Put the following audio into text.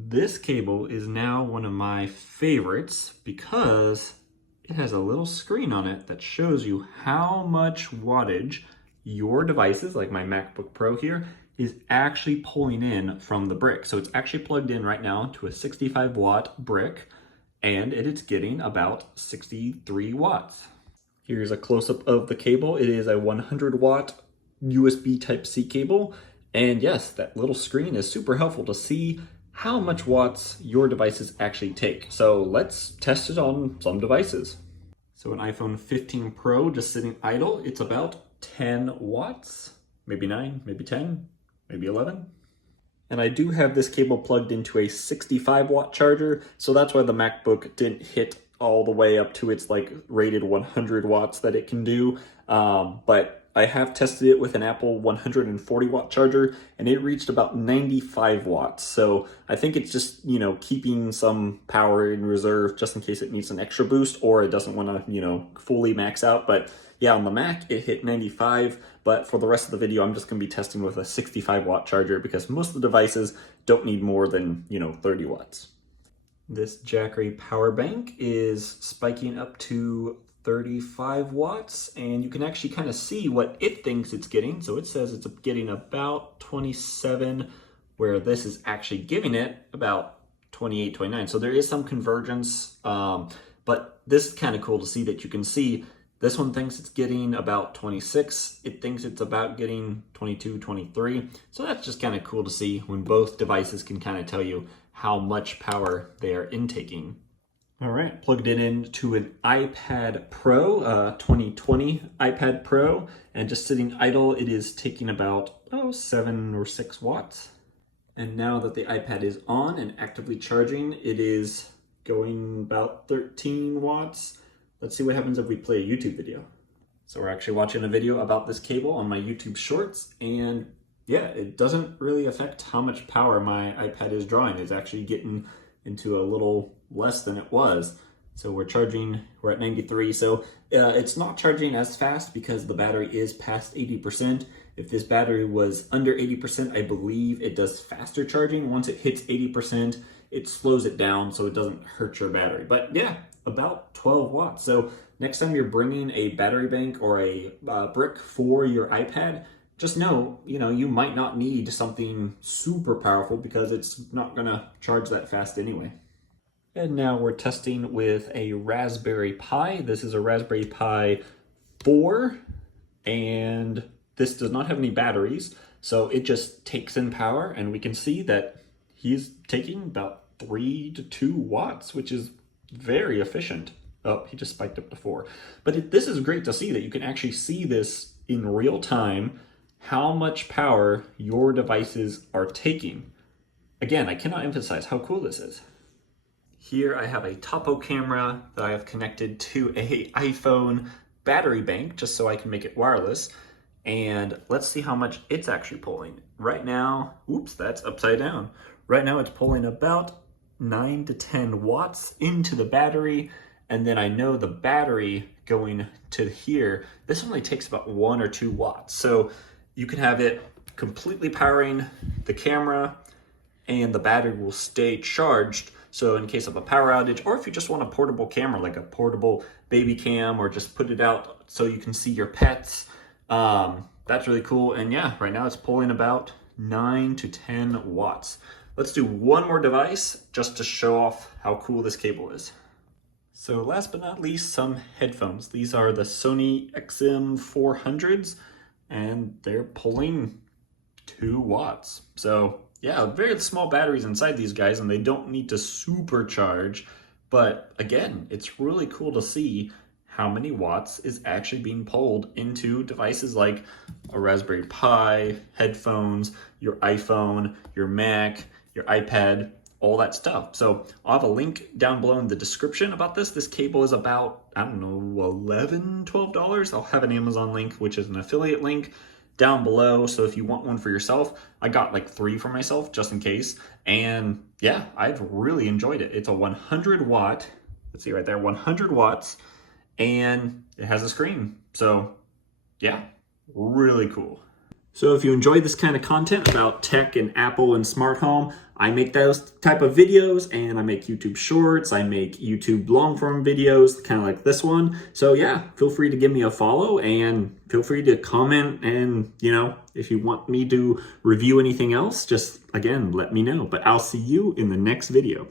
This cable is now one of my favorites because it has a little screen on it that shows you how much wattage your devices, like my MacBook Pro here, is actually pulling in from the brick. So it's actually plugged in right now to a 65 watt brick, and it is getting about 63 watts. Here's a close-up of the cable. It is a 100 watt USB Type-C cable. And yes, that little screen is super helpful to see how much watts your devices actually take. So let's test it on some devices. So an iPhone 15 Pro just sitting idle, it's about 10 watts, maybe 9, maybe 10, maybe 11. And I do have this cable plugged into a 65 watt charger, so that's why the MacBook didn't hit all the way up to its like rated 100 watts that it can do. But I have tested it with an Apple 140 watt charger and it reached about 95 watts. So I think it's just, keeping some power in reserve just in case it needs an extra boost or it doesn't want to, fully max out. But yeah, on the Mac, it hit 95. But for the rest of the video, I'm just going to be testing with a 65 watt charger because most of the devices don't need more than, 30 watts. This Jackery power bank is spiking up to 35 watts, and you can actually kind of see what it thinks it's getting. So it says it's getting about 27, where this is actually giving it about 28, 29. So there is some convergence, but this is kind of cool to see that you can see this one thinks it's getting about 26. It thinks it's about getting 22, 23. So that's just kind of cool to see when both devices can kind of tell you how much power they are intaking. All right, plugged it into an iPad Pro, 2020 iPad Pro, and just sitting idle, it is taking about 7 or 6 watts. And now that the iPad is on and actively charging, it is going about 13 watts. Let's see what happens if we play a YouTube video. So we're actually watching a video about this cable on my YouTube Shorts, and yeah, it doesn't really affect how much power my iPad is drawing. It's actually getting into a little less than it was. So we're at 93. So it's not charging as fast because the battery is past 80%. If this battery was under 80%, I believe it does faster charging. Once it hits 80%, it slows it down so it doesn't hurt your battery. But yeah, about 12 watts. So next time you're bringing a battery bank or a brick for your iPad, just know, you might not need something super powerful because it's not gonna charge that fast anyway. And now we're testing with a Raspberry Pi. This is a Raspberry Pi 4, and this does not have any batteries, so it just takes in power, and we can see that he's taking about 3 to 2 watts, which is very efficient. Oh, he just spiked up to 4. But this is great to see that you can actually see this in real time, how much power your devices are taking. Again, I cannot emphasize how cool this is. Here I have a topo camera that I have connected to a iPhone battery bank just so I can make it wireless. And let's see how much it's actually pulling. Right now, oops, that's upside down. Right now it's pulling about 9 to 10 watts into the battery. And then I know the battery going to here, this only takes about 1 or 2 watts. So you can have it completely powering the camera and the battery will stay charged. So in case of a power outage, or if you just want a portable camera, like a portable baby cam, or just put it out so you can see your pets, that's really cool. And yeah, right now it's pulling about 9 to 10 watts. Let's do one more device just to show off how cool this cable is. So last but not least, some headphones. These are the Sony XM400s, and they're pulling 2 watts. So yeah, very small batteries inside these guys, and they don't need to supercharge. But again, it's really cool to see how many watts is actually being pulled into devices like a Raspberry Pi, headphones, your iPhone, your Mac, your iPad, all that stuff. So I'll have a link down below in the description about this. This cable is about, I don't know, $11, $12. I'll have an Amazon link, which is an affiliate link, down below. So if you want one for yourself, I got like 3 for myself just in case. And yeah, I've really enjoyed it. It's a 100 watt, let's see right there, 100 watts, and it has a screen. So yeah, really cool. So if you enjoy this kind of content about tech and Apple and smart home, I make those type of videos, and I make YouTube shorts, I make YouTube long form videos, kind of like this one. So yeah, feel free to give me a follow, and feel free to comment, and if you want me to review anything else, just again, let me know. But I'll see you in the next video.